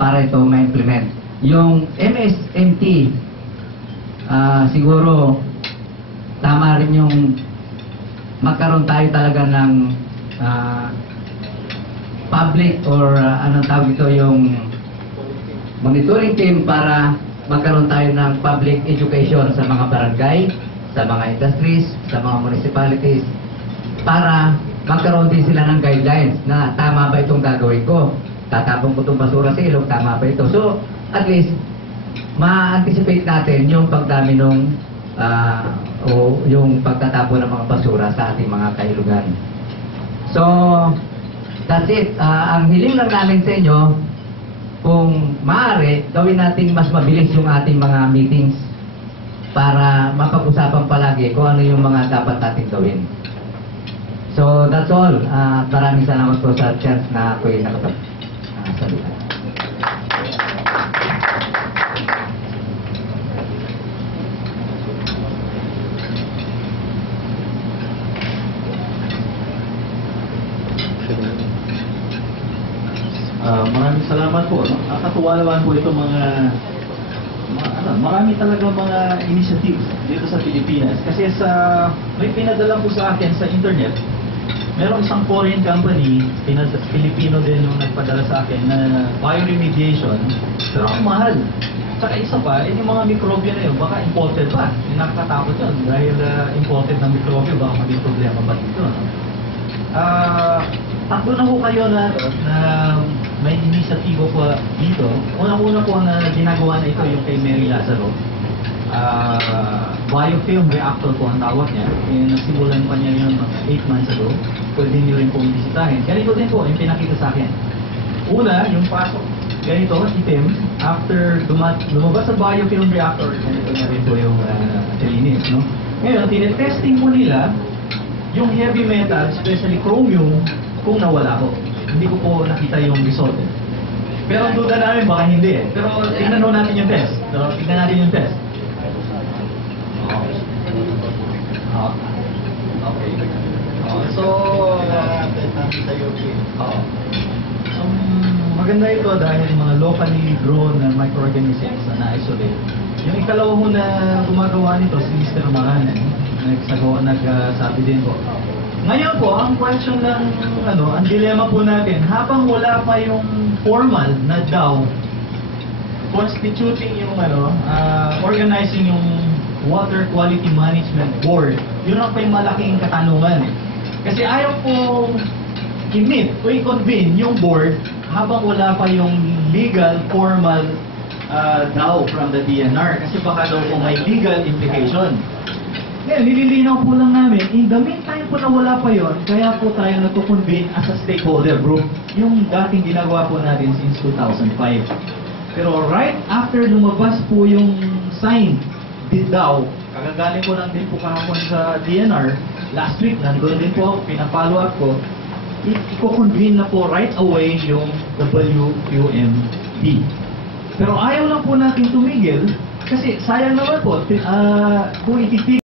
para ito ma-implement. Yung MSMT, siguro tama rin yung magkaroon tayo talaga ng public or anong tawag ito, yung monitoring team para magkaroon tayo ng public education sa mga barangay, sa mga industries, sa mga municipalities, para magkaroon din sila ng guidelines na tama ba itong gagawin ko, tatapon ko itong basura sa ilog, tama ba ito. So at least ma-anticipate natin yung pagdami nung o yung pagtatapon ng mga basura sa ating mga kailugan. So that's it. Ang hiling lang namin sa inyo, kung maaari, gawin natin mas mabilis yung ating mga meetings para mapag-usapan palagi kung ano yung mga dapat natin gawin. So that's all. Maraming salamat po sa chance na ako'y nakapagsalita. Maraming salamat po. Nakakatuwa naman po ito marami talaga mga initiatives dito sa Pilipinas. Kasi may pinadala po sa akin sa internet, meron isang foreign company, Filipino din yung nagpadala sa akin na bioremediation, pero ang mahal. Saka isa pa, yung mga mikrobyo na yun, baka imported pa. Yung nakakatakot yun, dahil imported na mikrobyo, baka maging problema ba dito. Takbo na po kayo na may inisyatibo po dito. Unang-una po na ginagawa na ito yung kay Mary Lazaro. Biofilm reactor po ang tawag niya. Nasimulan pa niya yun 8 months ago. Pwede niyo rin pong bisitahin. Ganito din po yung pinakita sa akin. Una, yung pasok. Ganito, itim. After lumabas sa biofilm reactor, ganito na rin po yung linis. No? Ngayon, tinetesting po nila yung heavy metal, especially chromium, kung nawala ko. Hindi ko po nakita yung result. Pero ang duda namin, baka hindi eh. Pero tingnan natin yung test. Okay. So, maganda ito dahil mga locally grown na microorganisms na na-isolate. Yung ikalawa mo na gumagawa nito, si Mr. Maranan, nagsabi din po. Ngayon po, ang question lang, ang dilema po natin, habang wala pa yung formal na DAO, constituting yung, organizing yung Water Quality Management Board, yun ang pa yung malaking katanungan. Kasi ayaw po i-meet o i-convene yung board habang wala pa yung legal, formal DAO from the DNR. Kasi baka daw po may legal implication. Ngayon, nililinaw po lang namin, in the meantime po na wala pa yon, kaya po tayo nagko-convene as a stakeholder group, yung dating ginagawa po natin since 2005. Pero right after lumabas po yung sign, DAO, kagagaling ko lang din po kahapon sa DNR, last week, nandun din po, pinapollow up ko, i-convene na po right away yung WQMD. Pero ayaw lang po natin tumigil, kasi sayang naman po, kung ititigil